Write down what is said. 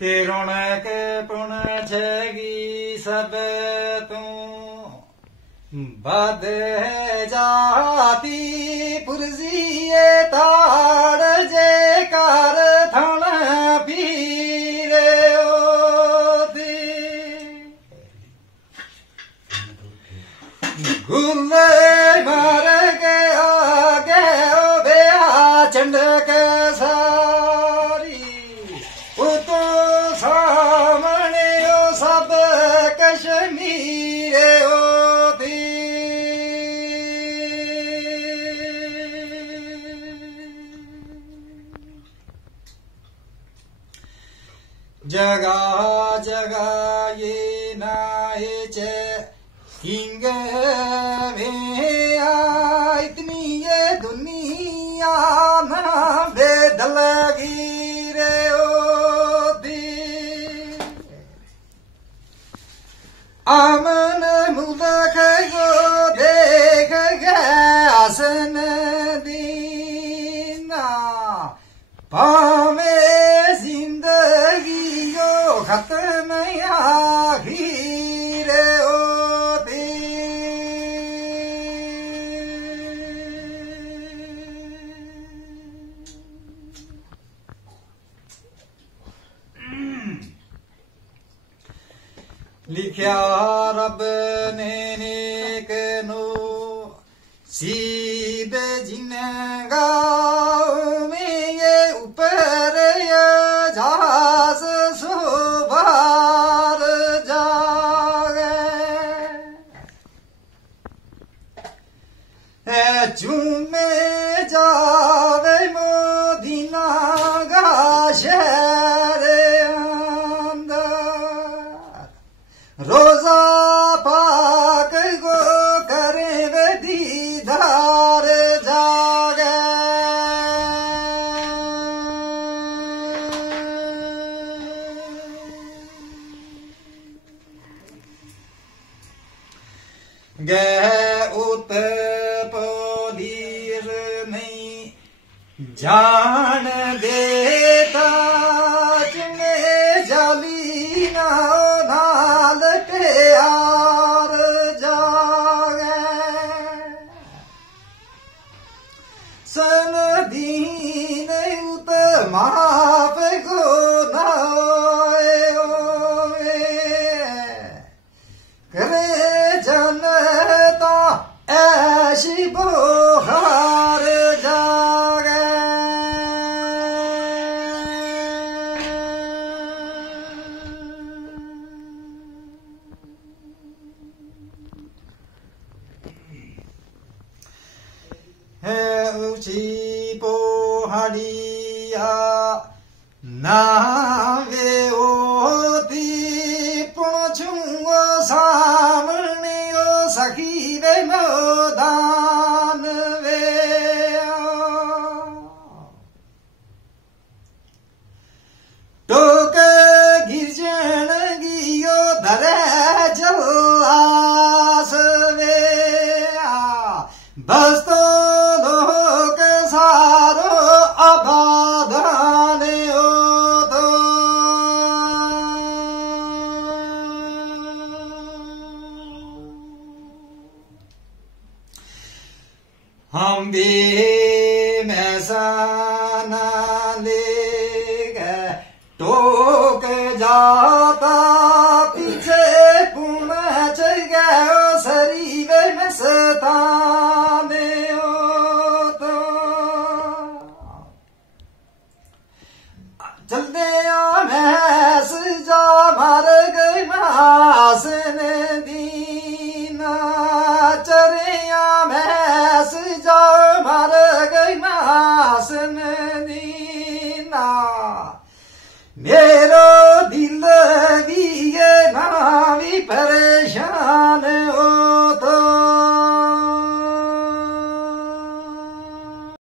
ते रौनक पुण छगी सब तू बद जाती पुरजिए ताड़ जे कर थण पीरे गुल्ले मर गया बेया चंडक सारी उतो सामने ओ सब कश्मीर होती जगह जगह ये नाए चे किंग में इतनी ये दुनिया ना बेदल गिरे होती आमन मुल्क को देख गए हसन दीना पावे जिंदगी को खत्म आखिर होती लिखा रब ने नेक नो सीब जिनगा में ये ऊपर जहाज सुबार जागे चूमे जावे मोदीना गा शहर रोजा पाक को करे वे दीदार जागे गए उत पोदीर नहीं जान देता चुने जाली ना नाल प्यार जागे सन दीन उत माफ को ना करे जनता ऐसी बोहार जागे है ऊंची पहाड़िया नावे ओती पुणछुओ सामने ओ सखी वे मैदान वे टोक गिरजन गियो धरे जलास वे बस तो लोक सारो आबादान हो तो हम भी मैसाना ले गए टोक जाता पीछे पुणच गए सरी वे मस्ताने हो तो चलते मैस जा मार गई मासन दीना चरिया मैस जा मार गई मासन दीना